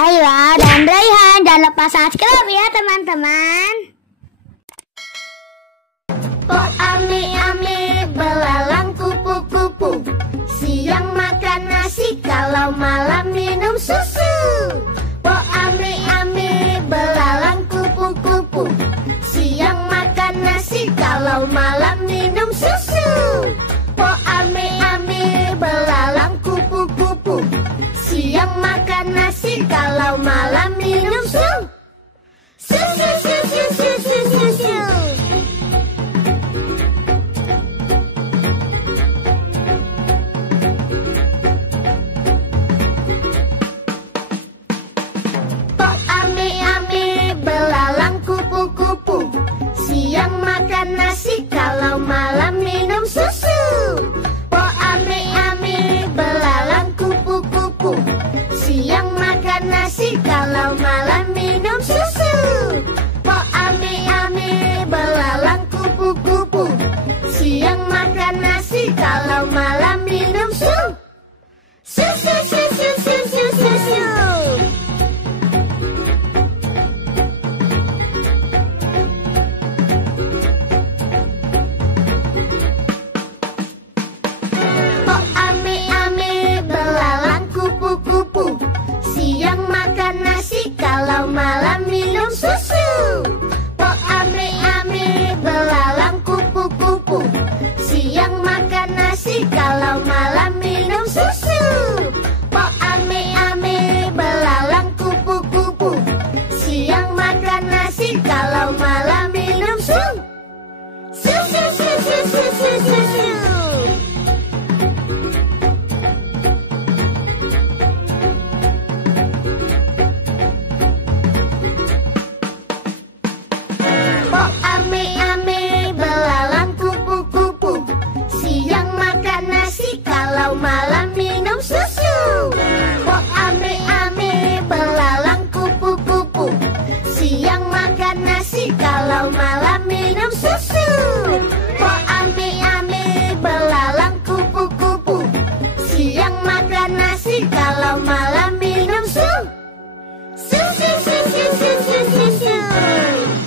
Ayla dan Raihan. Jangan lupa subscribe ya teman-teman. Po ame-ame belalang kupu-kupu, siang makan nasi, kalau malam minum susu. Po ame-ame belalang kupu-kupu, siang makan nasi, kalau malam minum susu. Po ame-ame belalang kupu-kupu, siang makan nasi, kalau malam minum susu. Susu, susu, susu, susu. Siang makan nasi, kalau malam minum susu. Po ame-ame belalang kupu-kupu, siang makan nasi, kalau malam minum susu. Po ame-ame belalang kupu-kupu, siang makan nasi, kalau malam minum susu. Susu, susu, susu.